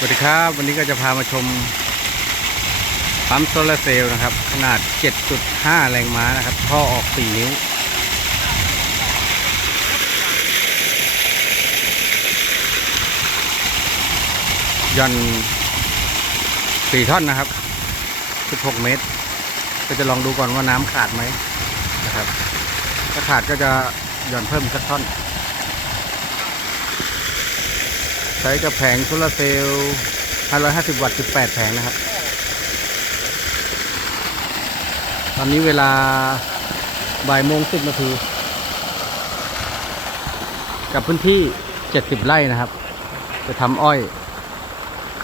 สวัสดีครับ วันนี้ก็จะพามาชมปั๊มโซลาร์เซลล์นะครับ ขนาด 7.5 แรงม้านะครับ ท่อออก 4 นิ้ว ย่อน 4 ท่อนนะครับ 16 เมตร ก็จะลองดูก่อนว่าน้ำขาดไหมนะครับ ถ้าขาดก็จะย่อนเพิ่มสักท่อน ใช้กับแผงโซลาร์เซลล์ 550 วัตต์ 18 แผงนะครับ ตอนนี้เวลาบ่ายโมง10นาทีกับพื้นที่ 70 ไร่นะครับ จะทำอ้อย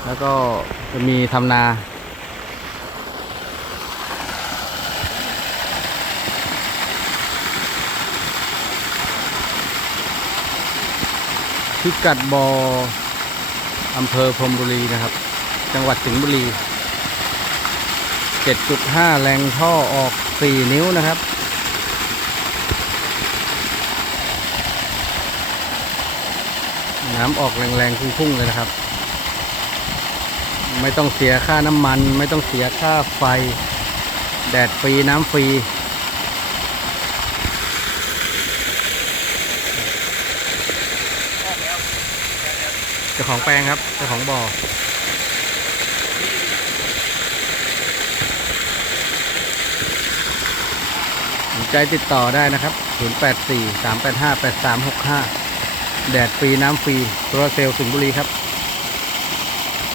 แล้วก็จะมีทำนาพิกัดบอ อำเภอพรมบุรีนะครับ จังหวัดสิงห์บุรี 7.5 แรงท่อออก 4 นิ้วนะครับ น้ำออกแรงๆพุ่งๆเลยนะครับ ไม่ต้องเสียค่าน้ำมัน ไม่ต้องเสียค่าไฟ แดดฟรีน้ำฟรี เจ้าของแปลงครับเจ้าของบ่อสนใจติดต่อได้นะครับ 084 385 8365 แดดฟรีน้ำฟรีโซลาเซลล์สิงห์บุรีครับ